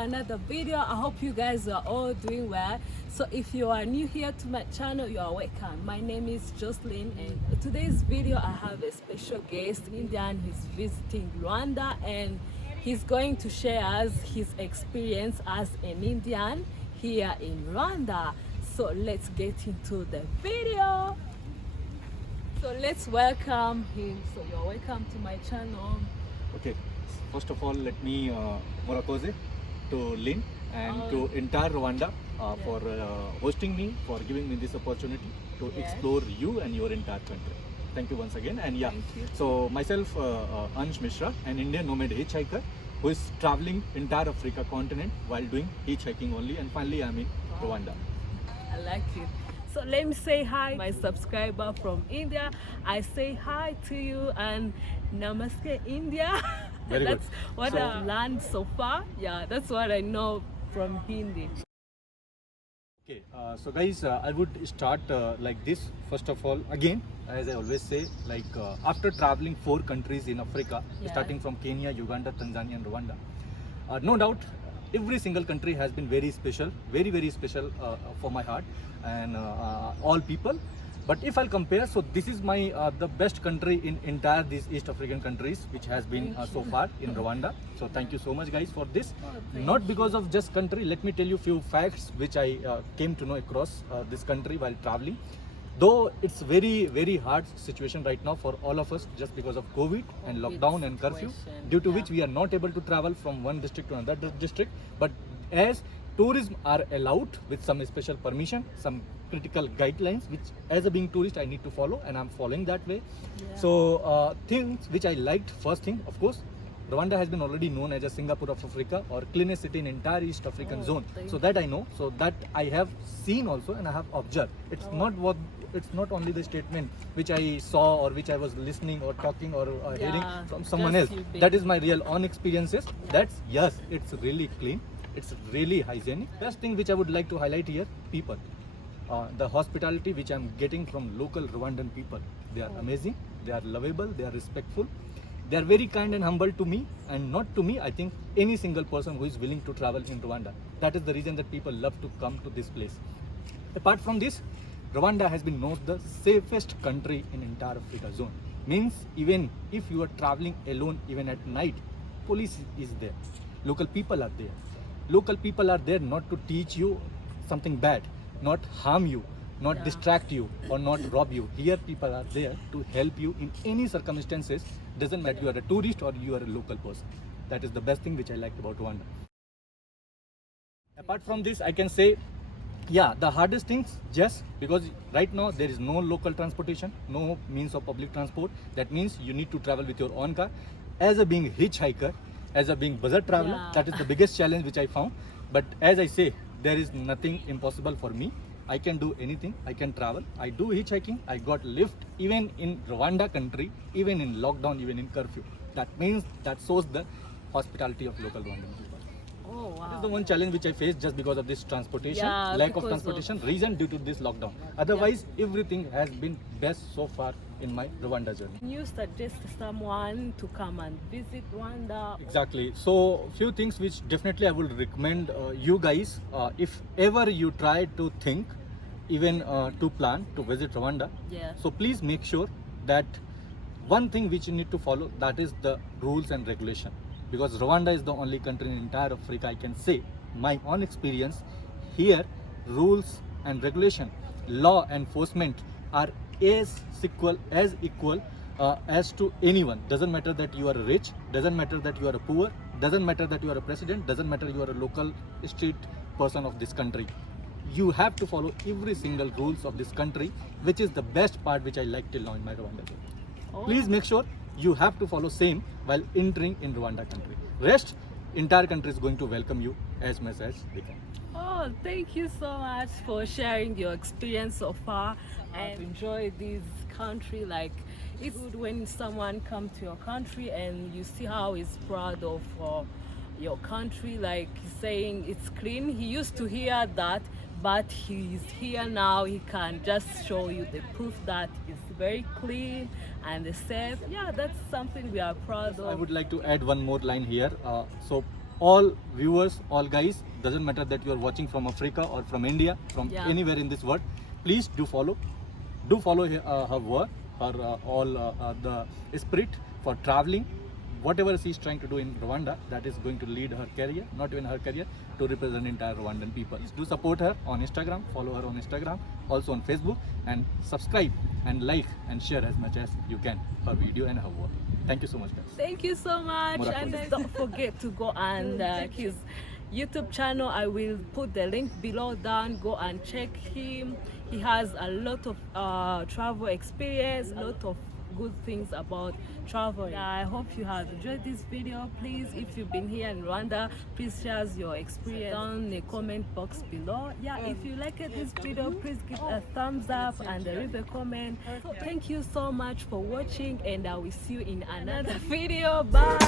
another video. I hope you guys are all doing well. So if you are new here to my channel, you are welcome. My name is Jocelyn, and today's video I have a special guest, Indian, who's visiting Rwanda, and he's going to share us his experience as an Indian here in Rwanda. So let's get into the video. So let's welcome him. So you're welcome to my channel. Okay, first of all, let me Morakoze to Lynn and to entire Rwanda for hosting me, for giving me this opportunity to explore you and your entire country. Thank you once again. And yeah, so myself, Ansh Mishra, an Indian nomad hitchhiker who is traveling entire Africa continent while doing hitchhiking only, and finally I'm in Rwanda. I like it. So let me say hi, my subscriber from India. I say hi to you and Namaste, India. Very That's good. what I've learned so far. Yeah, that's what I know from Hindi. Okay, so guys, I would start like this. First of all, again, as I always say, like after traveling 4 countries in Africa, starting from Kenya, Uganda, Tanzania and Rwanda, no doubt every single country has been very special, very special for my heart and all people. But if I'll compare, so this is my the best country in entire these East African countries, which has been so far in Rwanda. So thank you so much guys for this. Not because of just country, let me tell you few facts which I came to know across this country while traveling. Though it's very hard situation right now for all of us, just because of COVID and lockdown and curfew, due to which we are not able to travel from one district to another district. But as tourism are allowed with some special permission, some critical guidelines, which as a being tourist I need to follow, and I'm following that way. So things which I liked, first thing, of course, Rwanda has been already known as a Singapore of Africa or cleanest city in entire East African zone. So that I know, so that I have seen also and I have observed. It's not only the statement which I saw or which I was listening or talking or hearing from someone else. That is my real own experiences. That's yes, it's really clean. It's really hygienic. First thing which I would like to highlight here, people. The hospitality which I'm getting from local Rwandan people. They are amazing, they are lovable, they are respectful. They are very kind and humble to me, and not to me, I think any single person who is willing to travel in Rwanda. That is the reason that people love to come to this place. Apart from this, Rwanda has been known the safest country in entire Africa zone. Means even if you are traveling alone, even at night, police is there. Local people are there. Local people are there not to teach you something bad, not harm you, not distract you or not rob you. Here people are there to help you in any circumstances. Doesn't matter you are a tourist or you are a local person. That is the best thing which I liked about Rwanda. Apart from this, I can say, yeah, the hardest things, just because right now there is no local transportation, no means of public transport. That means you need to travel with your own car. As a being hitchhiker, as a being budget traveler, that is the biggest challenge which I found. But as I say, there is nothing impossible for me. I can do anything, I can travel. I do hitchhiking, I got lift even in Rwanda country, even in lockdown, even in curfew. That means, that shows the hospitality of local Rwandan people. Oh wow. This is the one challenge which I faced just because of this transportation, lack of transportation, reason due to this lockdown. Otherwise, everything has been best so far in my Rwanda journey. Can you suggest someone to come and visit Rwanda? Exactly. So few things which definitely I would recommend you guys, if ever you try to think, even to plan to visit Rwanda. So please make sure that one thing which you need to follow, that is the rules and regulation. Because Rwanda is the only country in entire Africa, I can say, my own experience, here rules and regulation, law enforcement are as equal as to anyone. Doesn't matter that you are rich, doesn't matter that you are poor, doesn't matter that you are a president, doesn't matter you are a local street person of this country. You have to follow every single rules of this country, which is the best part which I like till now in my Rwanda journey. Please make sure you have to follow same while entering in Rwanda country. Rest, entire country is going to welcome you as much as they can. Oh, thank you so much for sharing your experience so far. And enjoy this country. Like, it's good when someone comes to your country and you see how he's proud of your country, like saying it's clean. He used to hear that, but he's here now. He can just show you the proof that it's very clean and safe. Yeah, that's something we are proud of. I would like to add one more line here. So all viewers, all guys, doesn't matter that you are watching from Africa or from India, from Yeah. anywhere in this world, please do follow her work, her the spirit for traveling. Whatever she is trying to do in Rwanda, that is going to lead her career, not even her career, to represent entire Rwandan people. Do support her on Instagram, follow her on Instagram, also on Facebook, and subscribe and like and share as much as you can her video and her work. Thank you so much, guys. Thank you so much. Murakoze. And don't forget to go and his YouTube channel. I will put the link below down. Go and check him. He has a lot of travel experience, a lot of good things about travel. I hope you have enjoyed this video. Please, if you've been here in Rwanda, please share your experience down in the comment box below. Yeah, if you liked this video, please give a thumbs up and leave a comment. So thank you so much for watching, and I will see you in another video. Bye.